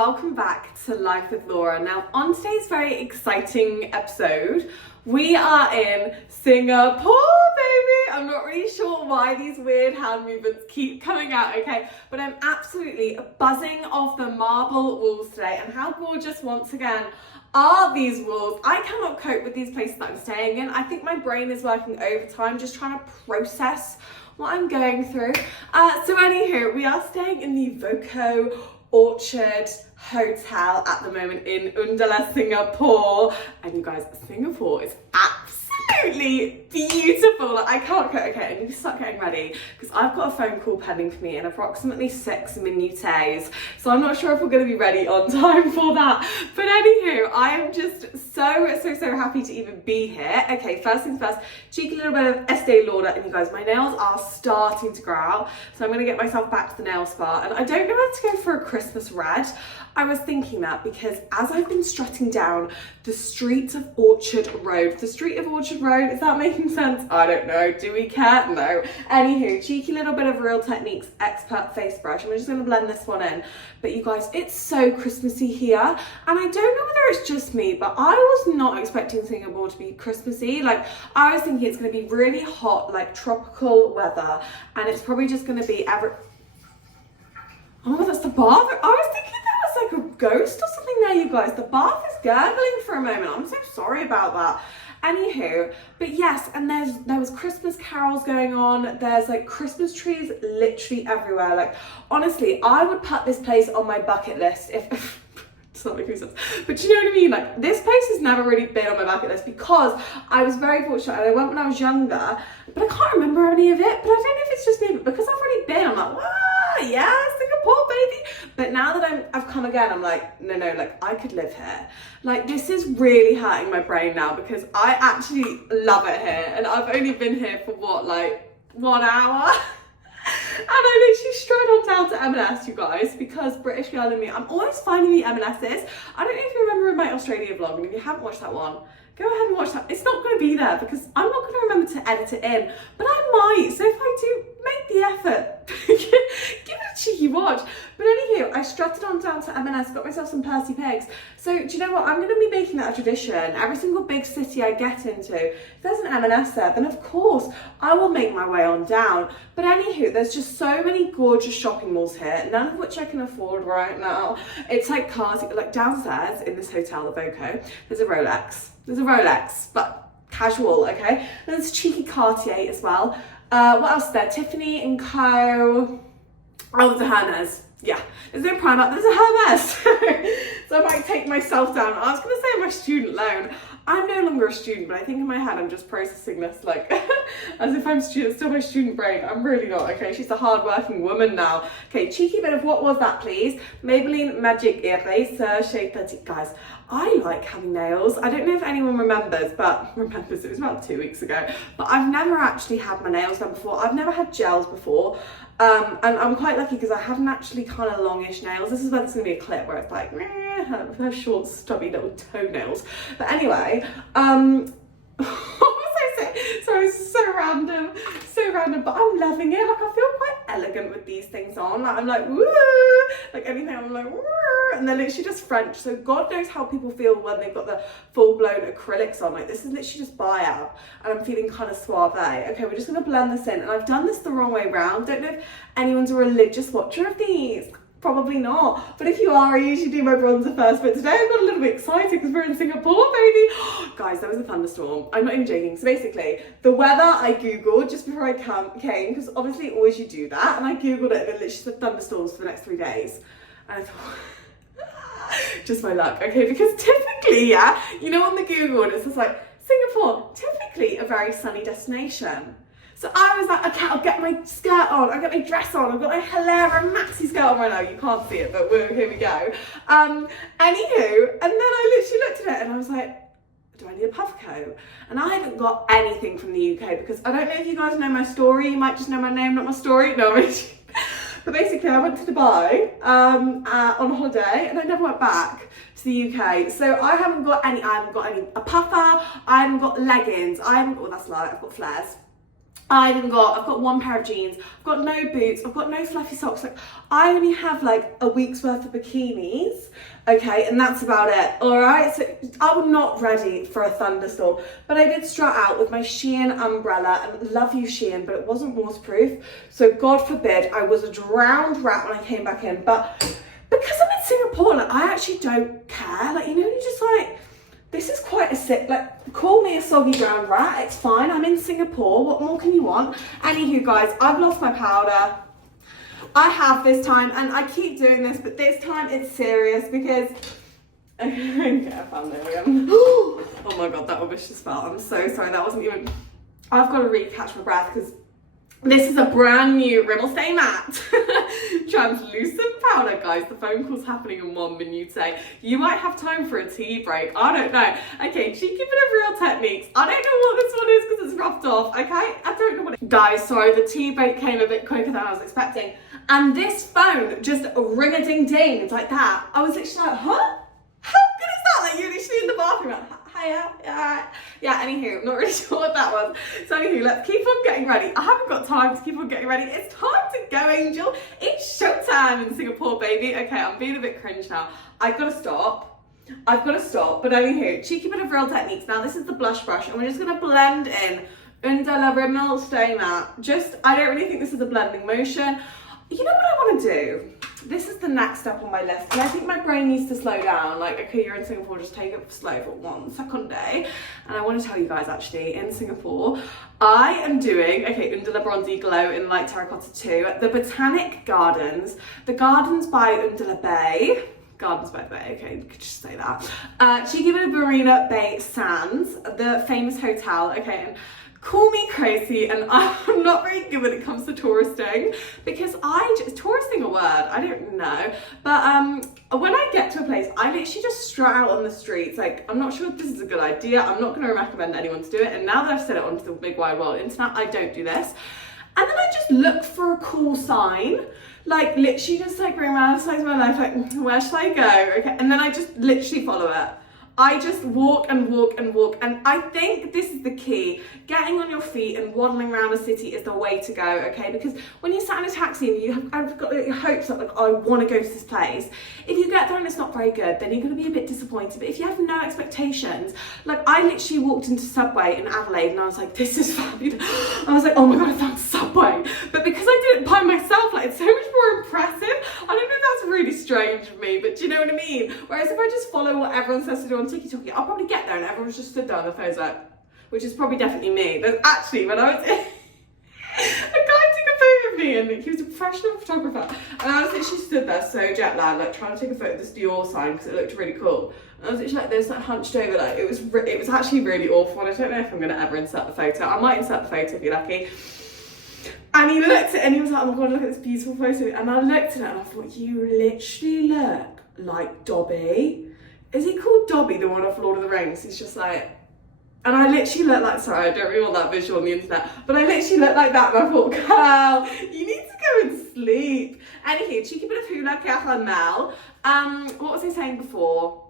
welcome back to Life with Laura. Now, on today's very exciting episode, we are in Singapore, baby. I'm not really sure why these weird hand movements keep coming out, okay? But I'm absolutely buzzing off the marble walls today, and how gorgeous, once again, are these walls. I cannot cope with these places that I'm staying in. I think my brain is working overtime, just trying to process what I'm going through. So anywho, we are staying in the Voco Orchard Hotel at the moment in Undala, Singapore. And you guys, Singapore is absolutely beautiful. Like, I can't go. Okay, I need to start getting ready because I've got a phone call pending for me in approximately 6 minutes. So I'm not sure if we're going to be ready on time for that. But anywho, I am just so happy to even be here. Okay, first things first, cheeky little bit of Estee Lauder, and you guys, my nails are starting to grow out, so I'm going to get myself back to the nail spa, and I don't know whether to go for a Christmas red. I was thinking that because as I've been strutting down the streets of Orchard Road, the street of Orchard Road, is that making sense? I don't know. Do we care? No. Anywho, cheeky little bit of Real Techniques Expert Face Brush. I'm just going to blend this one in. But you guys, it's so Christmassy here, and I don't know whether it's just me, but I was not expecting Singapore to be Christmassy. Like, I was thinking it's going to be really hot, like tropical weather, and it's probably just going to be Oh, that's the bath. I was thinking that was like a ghost or something there, you guys. The bath is gurgling for a moment. I'm so sorry about that. Anywho, but yes, and there was Christmas carols going on. There's like Christmas trees literally everywhere. Like, honestly, I would put this place on my bucket list if it's not making sense, but you know what I mean? Like, this place has never really been on my bucket list because I was very fortunate and I went when I was younger, but I can't remember any of it. But I don't know if it's just me, but because I've already been, I'm like, wow, yeah, Singapore, baby. But now that I've come again, I'm like, no, like, I could live here. Like, this is really hurting my brain now because I actually love it here, and I've only been here for what, like 1 hour? And I literally strode on down to M&S, you guys, because British girl in me, I'm always finding the M&S's. I don't know if you remember in my Australia vlog, and if you haven't watched that one, go ahead and watch that. It's not going to be there because I'm not going to remember to edit it in, but I might. So if I do, make the effort. Give it a cheeky watch. But anywho, I strutted on down to M&S, got myself some Percy Pigs. So do you know what? I'm going to be making that a tradition. Every single big city I get into, if there's an M&S there, then of course I will make my way on down. But anywho, there's just so many gorgeous shopping malls here, none of which I can afford right now. It's like cars, like downstairs in this hotel, the Voco, there's a Rolex. There's a Rolex, but casual, okay? And there's a cheeky Cartier as well. What else is there? Tiffany and Co. Oh, there's a Hermes. Yeah, there's no Primark, there's a Hermes. So I might take myself down. I was going to say my student loan. I'm no longer a student, but I think in my head I'm just processing this like as if I'm still my student brain. I'm really not, okay? She's a hard-working woman now. Okay, cheeky bit of what was that, please? Maybelline Magic Eraser Shade 30. Guys, I like having nails. I don't know if anyone remembers, it was about 2 weeks ago, but I've never actually had my nails done before. I've never had gels before. And I'm quite lucky because I have naturally kind of longish nails. This is where there's going to be a clip where it's like, her short, stubby little toenails. But anyway, what was I saying? Sorry, it's so random, but I'm loving it. Like, I feel quite elegant with these things on. Like, I'm like, woo, like anything, I'm like, woo, and they're literally just French. So God knows how people feel when they've got the full-blown acrylics on. Like, this is literally just Biab, and I'm feeling kind of suave. Okay, we're just gonna blend this in, and I've done this the wrong way round. Don't know if anyone's a religious watcher of these. Probably not, but if you are, I usually do my bronzer first, but today I got a little bit excited because we're in Singapore, baby. Guys, there was a thunderstorm. I'm not even joking. So basically, the weather I googled just before I came, because obviously always you do that, and I googled it and it literally said thunderstorms for the next 3 days, and I thought, just my luck, okay, because typically, yeah, you know, on the Google, and it's just like, Singapore, typically a very sunny destination. So I was like, okay, I'll get my skirt on, I'll get my dress on, I've got my Hilera maxi skirt on right now. You can't see it, but here we go. Anywho, and then I literally looked at it and I was like, do I need a puff coat? And I haven't got anything from the UK because I don't know if you guys know my story. You might just know my name, not my story. No, but basically I went to Dubai on holiday and I never went back to the UK. So I haven't got a puffer, I haven't got leggings, well, that's a lie, I've got flares. I've got one pair of jeans, I've got no boots, I've got no fluffy socks. Like, I only have like a week's worth of bikinis, okay, and that's about it, all right? So I'm not ready for a thunderstorm, but I did strut out with my Shein umbrella, and love you Shein, but it wasn't waterproof, so God forbid I was a drowned rat when I came back in. But because I'm in Singapore, like, I actually don't care, like, you know, you just like, this is quite a sick, like, call me a soggy brown rat, it's fine, I'm in Singapore, what more can you want? Anywho guys, I've lost my powder. I have this time, and I keep doing this, but this time it's serious because, okay, I found it again. Oh my God, that rubbish just fell, I'm so sorry, that wasn't even, I've got to really catch my breath because this is a brand new Rimmel Stay Matte translucent powder, guys. The phone call's happening in 1 minute. You might have time for a tea break. I don't know. Okay, cheeky bit of Real Techniques. I don't know what this one is because it's roughed off, okay? I don't know what it is. Guys, sorry, the tea break came a bit quicker than I was expecting. And this phone just ring-a-ding-dinged like that. I was literally like, huh? How good is that? Like, you're literally in the bathroom like, yeah, anywho, I'm not really sure what that was. So anywho, let's keep on getting ready. I haven't got time to keep on getting ready. It's time to go, Angel. It's showtime in Singapore, baby. Okay, I'm being a bit cringe now. I've got to stop. But anywho, cheeky bit of Real Techniques. Now this is the blush brush, and we're just going to blend in under la Rimmel Stay Matte. I don't really think this is a blending motion. You know what I want to do? This is the next step on my list, and I think my brain needs to slow down. Like, okay, you're in Singapore, just take it slow for 1 second day. And I want to tell you guys, actually, in Singapore, I am doing, okay, Under La Bronzy Glow in Light Terracotta 2 at the Botanic Gardens. The gardens by Under La Bay. Gardens by the Bay, okay, you could just say that. Cheeky bit of Marina Bay Sands, the famous hotel, okay, and call me crazy, and I'm not very good when it comes to touristing because is touristing a word? I don't know. But when I get to a place, I literally just strut out on the streets. Like, I'm not sure if this is a good idea. I'm not going to recommend anyone to do it. And now that I've said it onto the big wide world internet, I don't do this. And then I just look for a cool sign. Like, literally just like bring around the size of my life, like, where should I go? Okay, and then I just literally follow it. I just walk and walk and walk, and I think this is the key. Getting on your feet and waddling around a city is the way to go, okay? Because when you sat in a taxi and I've got your hopes up, like, oh, I want to go to this place. If you get there and it's not very good, then you're going to be a bit disappointed. But if you have no expectations, like, I literally walked into Subway in Adelaide and I was like, this is fabulous. I was like, oh my God, I found Subway. But because I did it by myself, like, it's so much more impressive. I don't know if that's really strange of me, but do you know what I mean? Whereas if I just follow what everyone says to do on TikTok, I'll probably get there and everyone's just stood there on their phones like, which is probably definitely me. But actually, when I was in, a guy took a photo of me, and he was a professional photographer, and I was literally stood there so jet lagged, like trying to take a photo of this Dior sign because it looked really cool. And I was literally like this, like hunched over, like it was actually really awful, and I don't know if I'm going to ever insert the photo. I might insert the photo if you're lucky. And he looked at it and he was like, oh my God, look at this beautiful photo. And I looked at it and I thought, you literally look like Dobby. Is he called Dobby, the one off Lord of the Rings? He's just like, and I literally look like, sorry, I don't really want that visual on the internet, but I literally look like that, and I thought, Cal, you need to go and sleep. Anywho, cheeky bit of hula caramel. What was I saying before?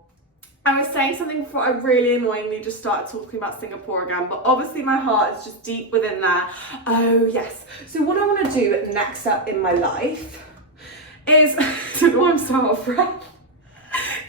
I was saying something before I really annoyingly just started talking about Singapore again, but obviously my heart is just deep within there. Oh yes, so what I want to do next up in my life is, I don't know why I'm so out of breath.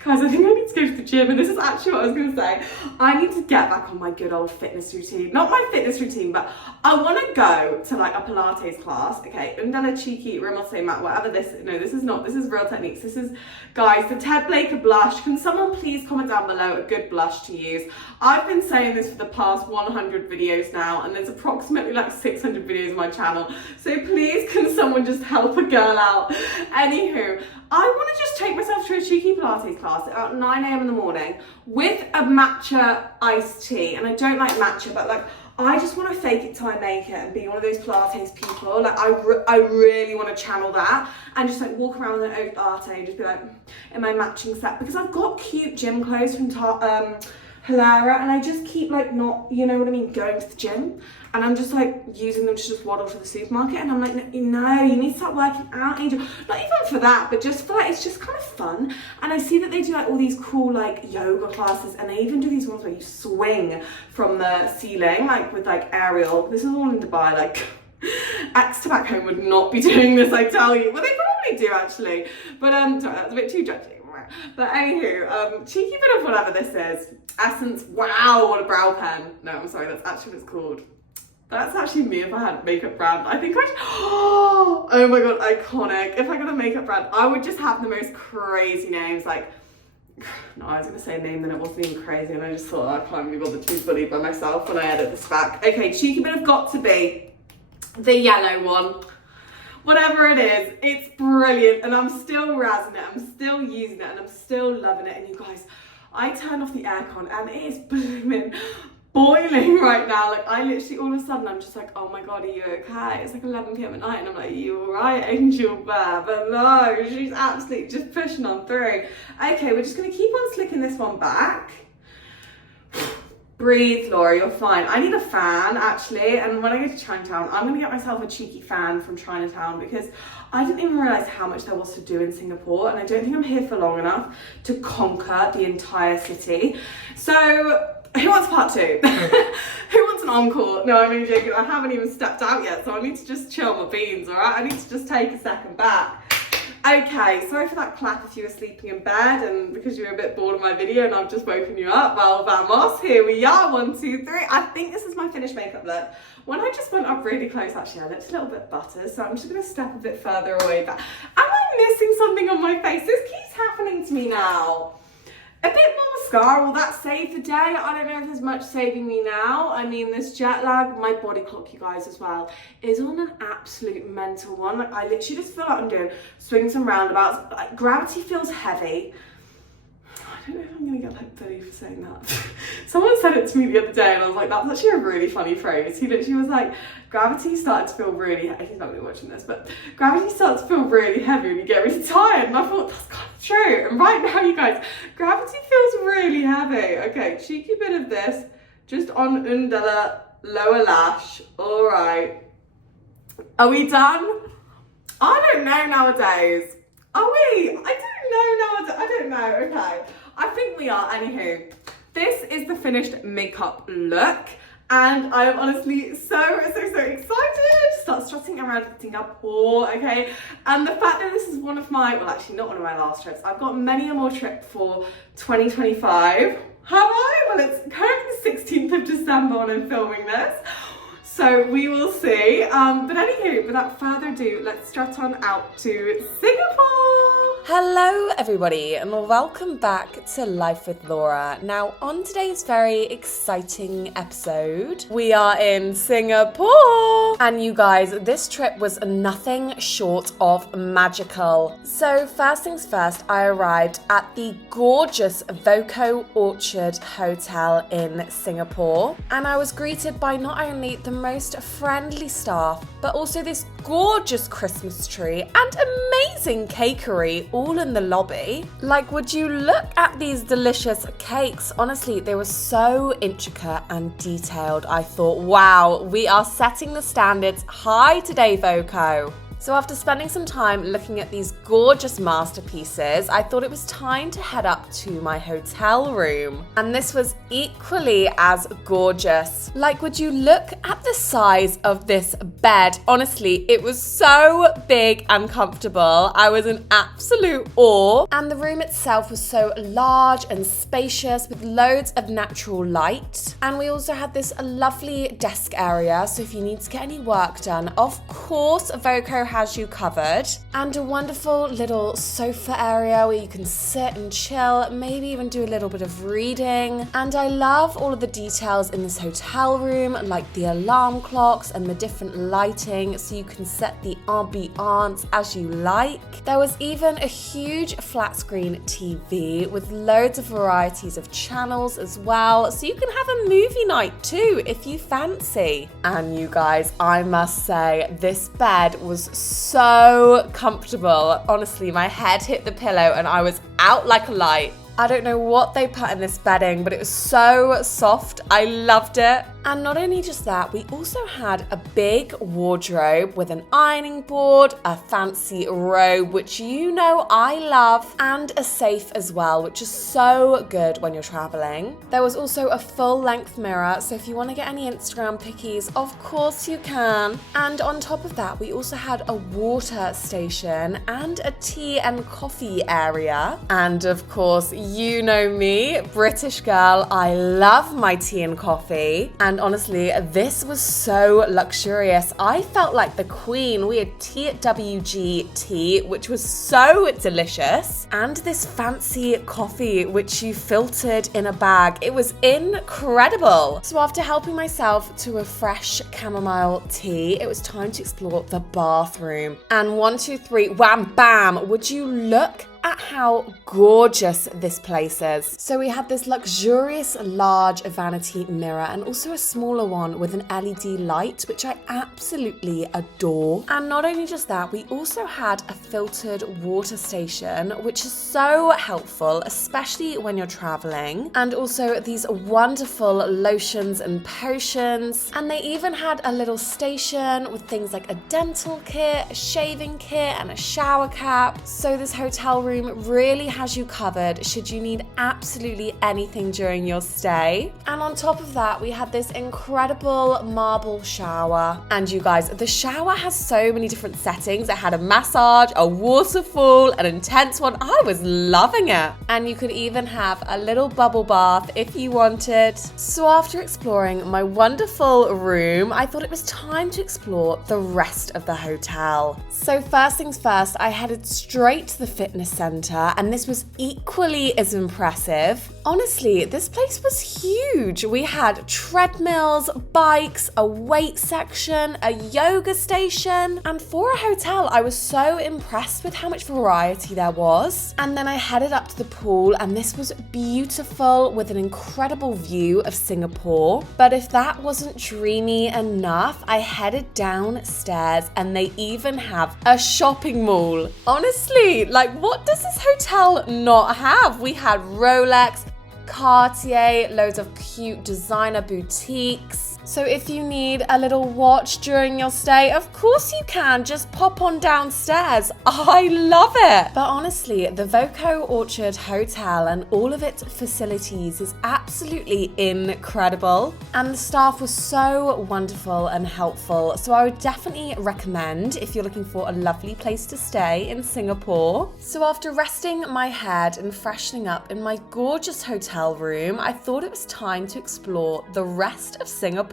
Guys, I think I need to go to the gym, and this is actually what I was going to say. I need to get back on my good old fitness routine. Not my fitness routine, but I want to go to like a Pilates class, okay? And then a cheeky Rimmel Stay Matte, whatever this, no, this is not, this is Real Techniques. This is, guys, the Ted Blaker blush. Can someone please comment down below a good blush to use? I've been saying this for the past 100 videos now, and there's approximately like 600 videos on my channel. So please, can someone just help a girl out? Anywho, I want to just take myself to a cheeky Pilates class at about 9 AM in the morning with a matcha iced tea. And I don't like matcha, but like, I just want to fake it till I make it and be one of those Pilates people. Like, I really want to channel that and just like walk around with an oat latte and just be like in my matching set, because I've got cute gym clothes Hilara, and I just keep like not, you know what I mean, going to the gym, and I'm just like using them to just waddle to the supermarket, and I'm like, no, you need to start working out, Angel. Not even for that, but just for like, it's just kind of fun. And I see that they do like all these cool like yoga classes, and they even do these ones where you swing from the ceiling, like with like aerial. This is all in Dubai, like X back home would not be doing this, I tell you. Well, they probably do actually, but sorry, that's a bit too judgy. But anywho, cheeky bit of whatever this is. Essence, wow, what a brow pen. No, I'm sorry, that's actually what it's called. That's actually me if I had a makeup brand. I think I'd, oh my God, iconic. If I got a makeup brand, I would just have the most crazy names. Like, no, I was gonna say a name, then it wasn't even crazy, and I just thought I can't be bothered to be bullied by myself when I edit this back. Okay, cheeky bit of got to be the yellow one. Whatever it is, it's brilliant, and I'm still razzing it, I'm still using it, and I'm still loving it. And you guys, I turned off the aircon and it is blooming boiling right now. Like, I literally, all of a sudden, I'm just like, oh my God, are you okay? It's like 11 p.m. at night, and I'm like, are you all right, Angel Bear? But no, she's absolutely just pushing on through. Okay, we're just gonna keep on slicking this one back. Breathe, Laura, you're fine. I need a fan, actually, and when I go to Chinatown, I'm going to get myself a cheeky fan from Chinatown, because I didn't even realise how much there was to do in Singapore, and I don't think I'm here for long enough to conquer the entire city. So, who wants part two? Who wants an encore? No, I'm only joking. I haven't even stepped out yet, so I need to just chill my beans, alright? I need to just take a second back. Okay, sorry for that clap if you were sleeping in bed and because you were a bit bored of my video and I've just woken you up. Well, vamos, here we are, 1, 2, 3. I think this is my finished makeup look. When I just went up really close, actually, I looked a little bit butter, so I'm just going to step a bit further away back. Am I missing something on my face? This keeps happening to me now. A bit more mascara, will that save the day? I don't know if there's much saving me now. I mean, this jet lag, my body clock, you guys, as well, is on an absolute mental one. Like, I literally just feel like I'm doing swings and roundabouts. Like, gravity feels heavy. I don't know if I'm gonna get like bullied for saying that. Someone said it to me the other day and I was like, that's actually a really funny phrase. He literally was like, gravity started to feel really heavy. He's not gonna be watching this, but gravity starts to feel really heavy when you get really tired. And I thought, that's kind of true. And right now, you guys, gravity feels really heavy. Okay, cheeky bit of this, just on under the lower lash. All right. Are we done? I don't know nowadays. Are we? I don't know nowadays. I don't know. Okay. I think we are. Anywho, this is the finished makeup look. And I am honestly so excited to start strutting around Singapore, okay? And the fact that this is one of my, well, actually not one of my last trips. I've got many a more trip for 2025. Have I? Well, it's currently the 16th of December when I'm filming this. So we will see. But anywho, without further ado, let's strut on out to Singapore. Hello everybody and welcome back to Life with Laura. Now on today's very exciting episode, we are in Singapore. And you guys, this trip was nothing short of magical. So first things first, I arrived at the gorgeous Voco Orchard Hotel in Singapore. And I was greeted by not only the most friendly staff, but also this gorgeous Christmas tree and amazing cakery all in the lobby. Like, would you look at these delicious cakes? Honestly, they were so intricate and detailed. I thought, wow, we are setting the standards high today, Voco. So after spending some time looking at these gorgeous masterpieces, I thought it was time to head up to my hotel room. And this was equally as gorgeous. Like, would you look at the size of this bed? Honestly, it was so big and comfortable. I was in absolute awe. And the room itself was so large and spacious with loads of natural light. And we also had this lovely desk area. So if you need to get any work done, of course, Voco has you covered, and a wonderful little sofa area where you can sit and chill, maybe even do a little bit of reading. And I love all of the details in this hotel room, like the alarm clocks and the different lighting, so you can set the ambiance as you like. There was even a huge flat screen TV with loads of varieties of channels as well, so you can have a movie night too if you fancy. And you guys, I must say, this bed was so comfortable. Honestly, my head hit the pillow and I was out like a light. I don't know what they put in this bedding, but it was so soft. I loved it. And not only just that, we also had a big wardrobe with an ironing board, a fancy robe, which you know I love, and a safe as well, which is so good when you're traveling. There was also a full-length mirror, so if you want to get any Instagram pickies, of course you can. And on top of that, we also had a water station and a tea and coffee area. And of course, you know me, British girl, I love my tea and coffee. And honestly, this was so luxurious. I felt like the queen. We had tea at WG tea, which was so delicious. And this fancy coffee, which you filtered in a bag. It was incredible. So after helping myself to a fresh chamomile tea, it was time to explore the bathroom. And 1, 2, 3, wham, bam, would you look at how gorgeous this place is. So we had this luxurious large vanity mirror and also a smaller one with an LED light, which I absolutely adore. And not only just that, we also had a filtered water station, which is so helpful, especially when you're traveling. And also these wonderful lotions and potions. And they even had a little station with things like a dental kit, a shaving kit, and a shower cap. So this hotel room really has you covered should you need absolutely anything during your stay. And on top of that, we had this incredible marble shower. And you guys, the shower has so many different settings. It had a massage, a waterfall, an intense one. I was loving it. And you could even have a little bubble bath if you wanted. So after exploring my wonderful room, I thought it was time to explore the rest of the hotel. So first things first, I headed straight to the fitness center, and this was equally as impressive. Honestly, this place was huge. We had treadmills, bikes, a weight section, a yoga station, and for a hotel, I was so impressed with how much variety there was. And then I headed up to the pool, and this was beautiful with an incredible view of Singapore. But if that wasn't dreamy enough, I headed downstairs, and they even have a shopping mall. Honestly, like, what does this hotel not have? We had Rolex, Cartier, loads of cute designer boutiques. So if you need a little watch during your stay, of course you can. Just pop on downstairs. I love it. But honestly, the Voco Orchard Hotel and all of its facilities is absolutely incredible. And the staff was so wonderful and helpful. So I would definitely recommend if you're looking for a lovely place to stay in Singapore. So after resting my head and freshening up in my gorgeous hotel room, I thought it was time to explore the rest of Singapore.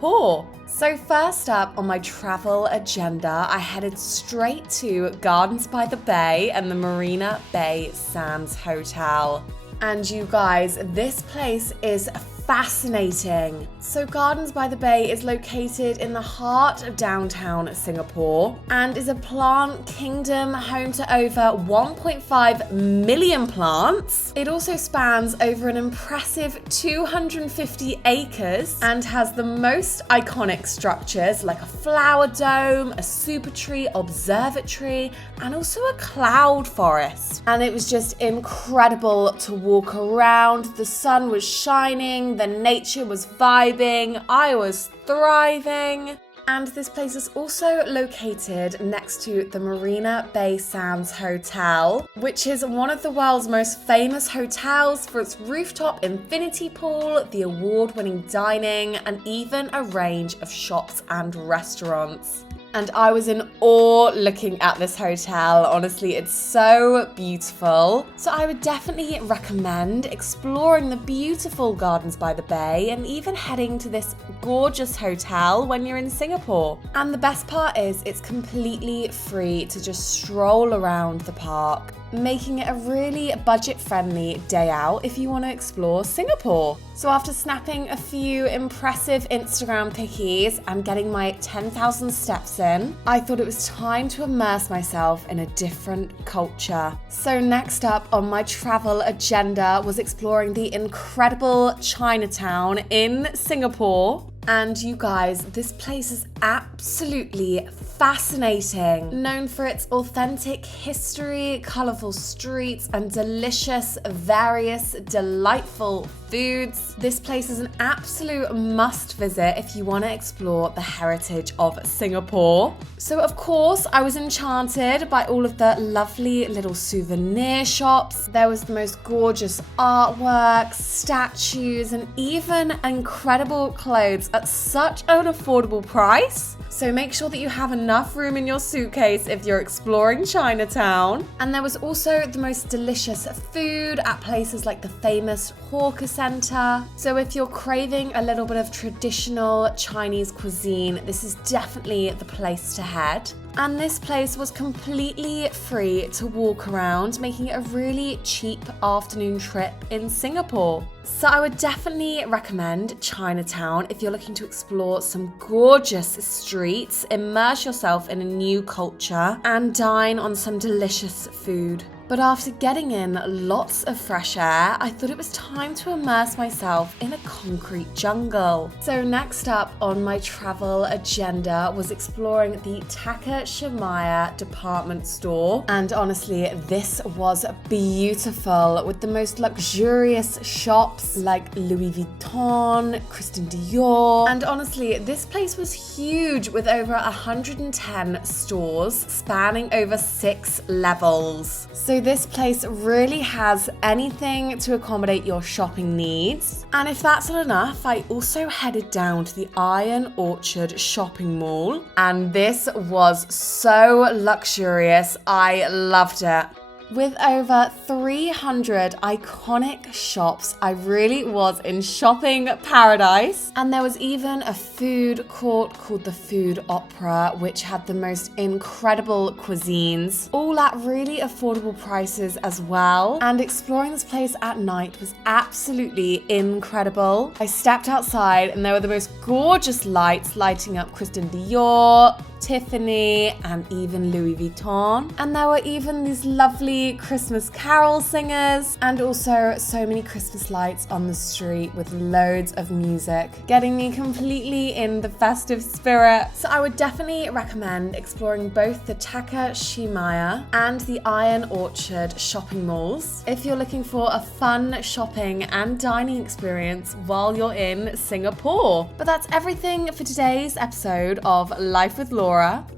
So first up on my travel agenda, I headed straight to Gardens by the Bay and the Marina Bay Sands Hotel. And you guys, this place is fascinating. So Gardens by the Bay is located in the heart of downtown Singapore and is a plant kingdom home to over 1.5 million plants. It also spans over an impressive 250 acres and has the most iconic structures like a flower dome, a Supertree observatory, and also a cloud forest. And it was just incredible to walk around. The sun was shining, the nature was vibing, I was thriving. And this place is also located next to the Marina Bay Sands Hotel, which is one of the world's most famous hotels for its rooftop infinity pool, the award-winning dining, and even a range of shops and restaurants. And I was in awe looking at this hotel. Honestly, it's so beautiful. So I would definitely recommend exploring the beautiful Gardens by the Bay and even heading to this gorgeous hotel when you're in Singapore. And the best part is it's completely free to just stroll around the park, making it a really budget-friendly day out if you want to explore Singapore. So after snapping a few impressive Instagram pickies and getting my 10,000 steps in, I thought it was time to immerse myself in a different culture. So next up on my travel agenda was exploring the incredible Chinatown in Singapore. And you guys, this place is absolutely fascinating. Known for its authentic history, colourful streets, and delicious, various, delightful foods. This place is an absolute must visit if you want to explore the heritage of Singapore. So of course, I was enchanted by all of the lovely little souvenir shops. There was the most gorgeous artwork, statues, and even incredible clothes at such an affordable price. So make sure that you have enough room in your suitcase if you're exploring Chinatown. And there was also the most delicious food at places like the famous Hawker Center. So if you're craving a little bit of traditional Chinese cuisine, this is definitely the place to head. And this place was completely free to walk around, making it a really cheap afternoon trip in Singapore. So I would definitely recommend Chinatown if you're looking to explore some gorgeous streets, immerse yourself in a new culture, and dine on some delicious food. But after getting in lots of fresh air, I thought it was time to immerse myself in a concrete jungle. So next up on my travel agenda was exploring the Takashimaya department store. And honestly, this was beautiful with the most luxurious shops like Louis Vuitton, Christian Dior. And honestly, this place was huge with over 110 stores spanning over 6 levels. So this place really has anything to accommodate your shopping needs. And if that's not enough, I also headed down to the Iron Orchard shopping mall. And this was so luxurious. I loved it. With over 300 iconic shops, I really was in shopping paradise. And there was even a food court called the Food Opera, which had the most incredible cuisines, all at really affordable prices as well. And exploring this place at night was absolutely incredible. I stepped outside and there were the most gorgeous lights lighting up Christian Dior, Tiffany, and even Louis Vuitton. And there were even these lovely Christmas carol singers, and also so many Christmas lights on the street with loads of music, getting me completely in the festive spirit. So I would definitely recommend exploring both the Takashimaya and the Iron Orchard shopping malls if you're looking for a fun shopping and dining experience while you're in Singapore. But that's everything for today's episode of Life with Laura.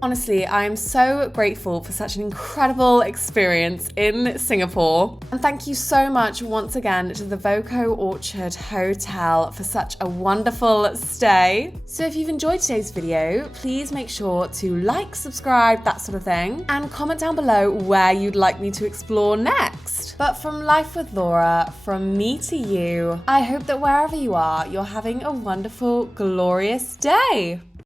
Honestly, I am so grateful for such an incredible experience in Singapore. And thank you so much once again to the Voco Orchard Hotel for such a wonderful stay. So if you've enjoyed today's video, please make sure to like, subscribe, that sort of thing, and comment down below where you'd like me to explore next. But from Life with Laura, from me to you, I hope that wherever you are, you're having a wonderful, glorious day.